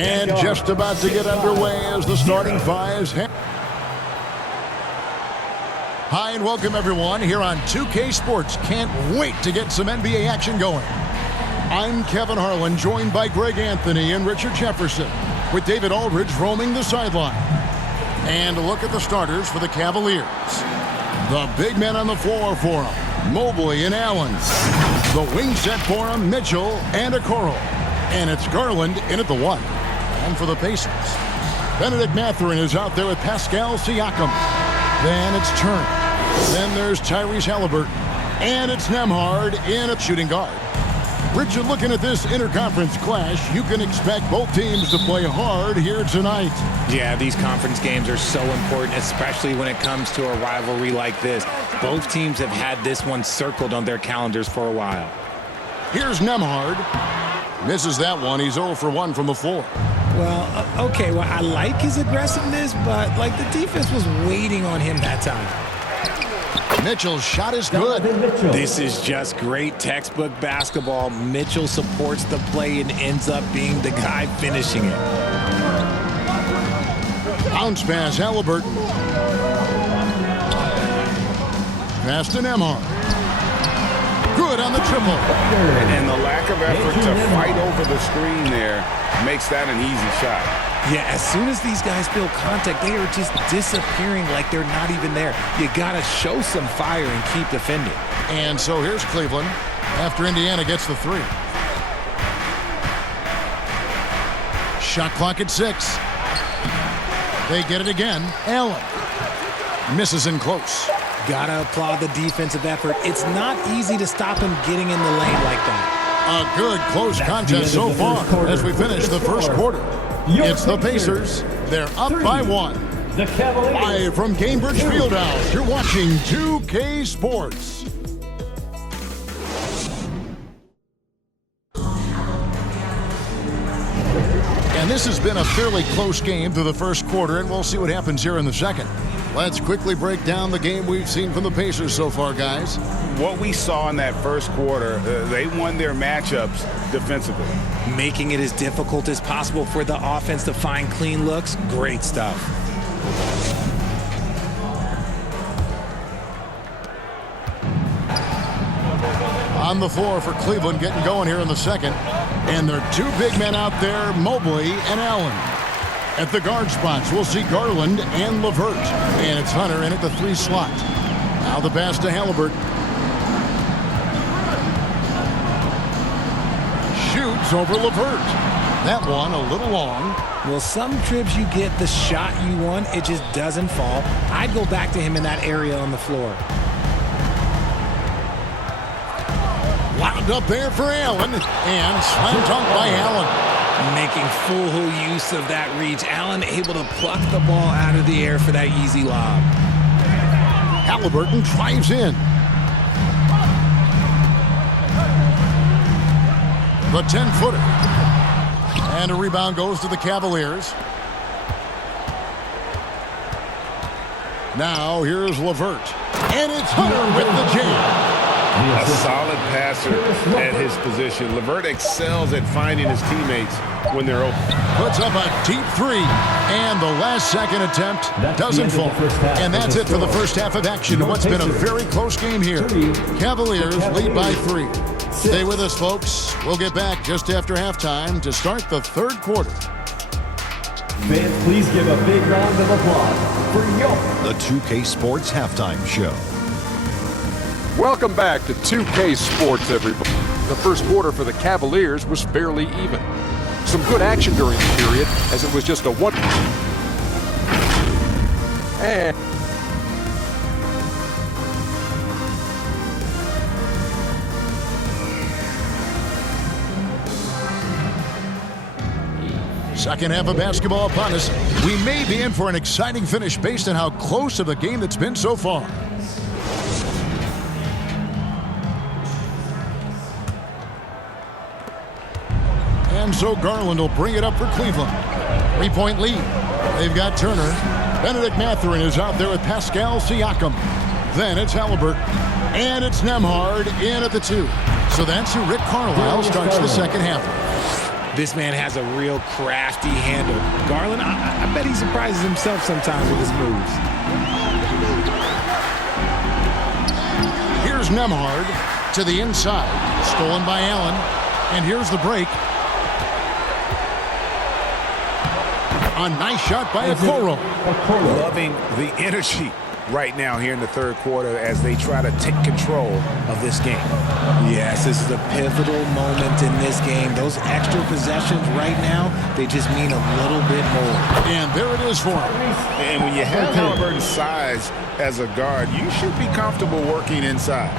And just about to get underway as the starting fives. Hi and welcome everyone here on 2K Sports. Can't wait to get some NBA action going. I'm Kevin Harlan, joined by Greg Anthony and Richard Jefferson, with David Aldridge roaming the sideline. And a look at the starters for the Cavaliers. The big men on the floor for them, Mobley and Allen. The wing set for them, Mitchell and Okoro. And it's Garland in at the 1. And for the Pacers, Benedict Mathurin is out there with Pascal Siakam. Then it's Turner. Then there's Tyrese Halliburton. And it's Nembhard in at shooting guard. Richard, looking at this interconference clash, you can expect both teams to play hard here tonight. Yeah, these conference games are so important, especially when it comes to a rivalry like this. Both teams have had this one circled on their calendars for a while. Here's Nembhard. Misses that one. He's 0 for 1 from the floor. Well, okay, well, I like his aggressiveness, but, like, the defense was waiting on him that time. Mitchell's shot is good. This is just great textbook basketball. Mitchell supports the play and ends up being the guy finishing it. Bounce pass, Halliburton. Pass to Nembhard. Good on the triple. And the lack of effort to fight over the screen there makes that an easy shot. Yeah, as soon as these guys feel contact, they are just disappearing like they're not even there. You got to show some fire and keep defending. And so here's Cleveland after Indiana gets the 3. Shot clock at 6. They get it again. Allen misses in close. Gotta applaud the defensive effort. It's not easy to stop him getting in the lane like that. A good close contest so far as we finish the first quarter. It's the Pacers. They're up by 1. The Cavaliers. Live from Gainbridge Fieldhouse, you're watching 2K Sports. And this has been a fairly close game through the first quarter, and we'll see what happens here in the second. Let's quickly break down the game we've seen from the Pacers so far, guys. What we saw in that first quarter, they won their matchups defensively. Making it as difficult as possible for the offense to find clean looks. Great stuff. On the floor for Cleveland, getting going here in the second. And there are 2 big men out there, Mobley and Allen. At the guard spots, we'll see Garland and LeVert. And it's Hunter in at the 3 slot. Now the pass to Halliburton. Shoots over LeVert. That one a little long. Well, some trips you get the shot you want, it just doesn't fall. I'd go back to him in that area on the floor. Wound up there for Allen. And slam dunk by Allen. Making full use of that reach. Allen able to pluck the ball out of the air for that easy lob. Halliburton drives in. The 10-footer. And a rebound goes to the Cavaliers. Now here's LeVert. And it's Hunter with the jam. A solid passer at his position. LeVert excels at finding his teammates when they're open. Puts up a deep 3. And the last second attempt doesn't fall. And that's it for the first half of action. What's been a very close game here. Cavaliers lead by 3. Stay with us, folks. We'll get back just after halftime to start the third quarter. Fans, please give a big round of applause for the 2K Sports Halftime Show. Welcome back to 2K Sports, everybody. The first quarter for the Cavaliers was fairly even. Some good action during the period, as it was just a 1. And second half of basketball upon us. We may be in for an exciting finish based on how close of the game that's been so far. And so Garland will bring it up for Cleveland. 3-point lead. They've got Turner. Benedict Mathurin is out there with Pascal Siakam. Then it's Halliburton. And it's Nembhard in at the 2. So that's who Rick Carlisle starts the second half. This man has a real crafty handle. Garland, I bet he surprises himself sometimes with his moves. Here's Nemhard to the inside. Stolen by Allen. And here's the break. A nice shot by Okoro. Loving the energy right now here in the third quarter as they try to take control of this game. Yes, this is a pivotal moment in this game. Those extra possessions right now, they just mean a little bit more. And there it is for him. And when you have Halliburton's size as a guard, you should be comfortable working inside.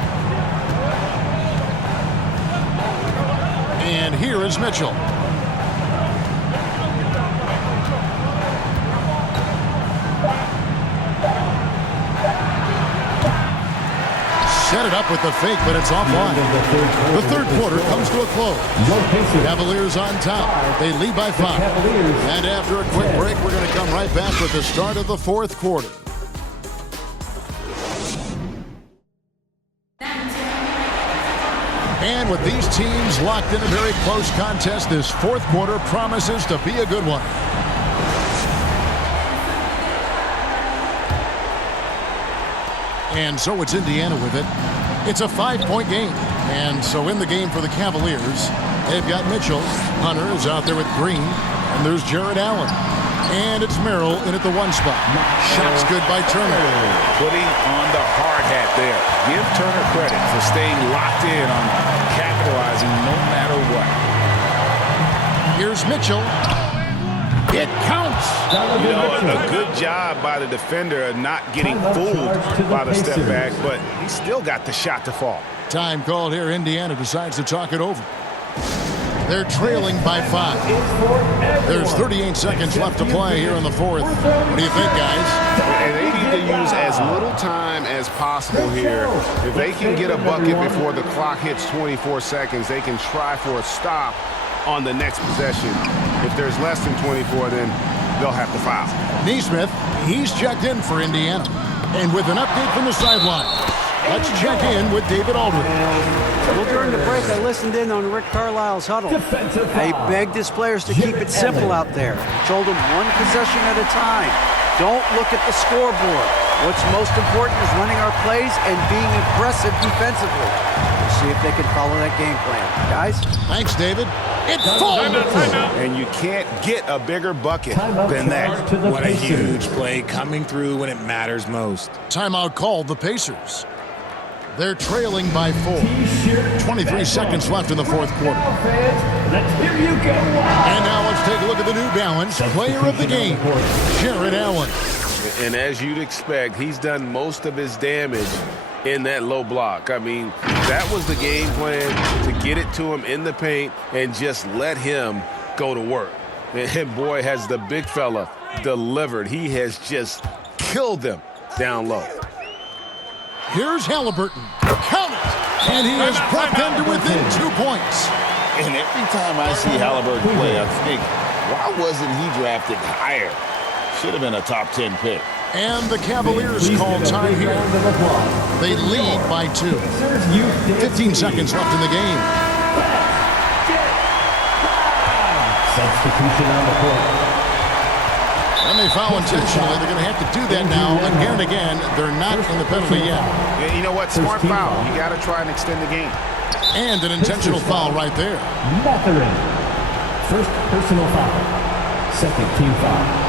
And here is Mitchell. Set it up with the fake, but it's offline. The third quarter comes to a close. Cavaliers on top. They lead by 5. And after a quick break, we're going to come right back with the start of the fourth quarter. And with these teams locked in a very close contest, this fourth quarter promises to be a good one. And so it's Indiana with it. It's a 5-point game. And so in the game for the Cavaliers, they've got Mitchell. Hunter is out there with Green. And there's Jared Allen. And it's Merrill in at the 1 spot. Shot's good by Turner. Putting on the hard hat there. Give Turner credit for staying locked in on capitalizing no matter what. Here's Mitchell. It counts. You know, a good job by the defender of not getting fooled by the step back, but he still got the shot to fall. Time called here. Indiana decides to talk it over. They're trailing by 5. There's 38 seconds left to play here in the fourth. What do you think, guys? And they need to use as little time as possible here. If they can get a bucket before the clock hits 24 seconds, they can try for a stop on the next possession. If there's less than 24, then they'll have to foul. Neesmith, he's checked in for Indiana. And with an update from the sideline, let's check in with David Aldridge. Well, during the break, I listened in on Rick Carlisle's huddle. He begged his players to keep it simple out there. Told them one possession at a time. Don't look at the scoreboard. What's most important is running our plays and being aggressive defensively. We'll see if they can follow that game plan. Guys? Thanks, David. It's full. And you can't get a bigger bucket than that. What a huge play coming through when it matters most. Timeout called the Pacers. They're trailing by 4. 23 seconds left in the fourth quarter. And now let's take a look at the New Balance player of the game, Jared Allen. And as you'd expect, he's done most of his damage in that low block. I mean, that was the game plan, to get it to him in the paint and just let him go to work. And boy, has the big fella delivered. He has just killed them down low. Here's Halliburton. Count it! And he has brought them to within 2 points. And every time I see Halliburton play, I think, why wasn't he drafted higher? Should have been a top 10 pick. And the Cavaliers call time here. They lead by 2. 15 seconds left in the game. Substitution on the court. And they foul intentionally. They're going to have to do that now again and again. They're not in the penalty yet. Yeah, you know what? Smart foul. You got to try and extend the game. And an intentional foul right there. Mathurin. First personal foul. Second team foul.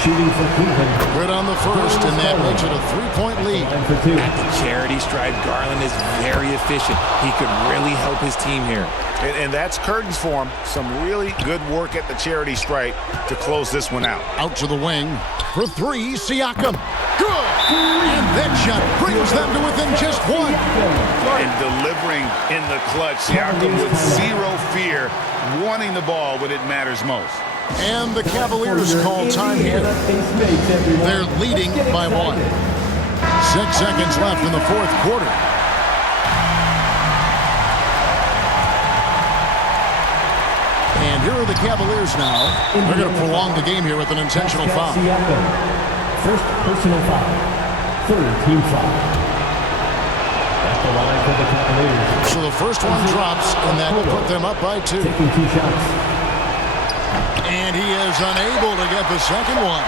Shooting for Cleveland. Good on the first, and that makes it a 3-point lead. At the charity stripe, Garland is very efficient. He could really help his team here. And that's curtains for him. Some really good work at the charity stripe to close this one out. Out to the wing for 3, Siakam. Good! And that shot brings them to within just 1. And delivering in the clutch, Siakam with zero fear, wanting the ball when it matters most. And the Cavaliers call time here. They're leading by 1. 6 seconds left in the fourth quarter. And here are the Cavaliers now. They're going to prolong the game here with an intentional foul. First personal foul. Third team foul. At the line for the Cavaliers. So the first one drops, and that will put them up by 2. Taking 2 shots. And he is unable to get the second one.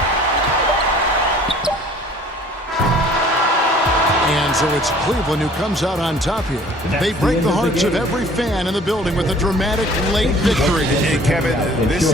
And so it's Cleveland who comes out on top here. They break the hearts of every fan in the building with a dramatic late victory. And Kevin, this is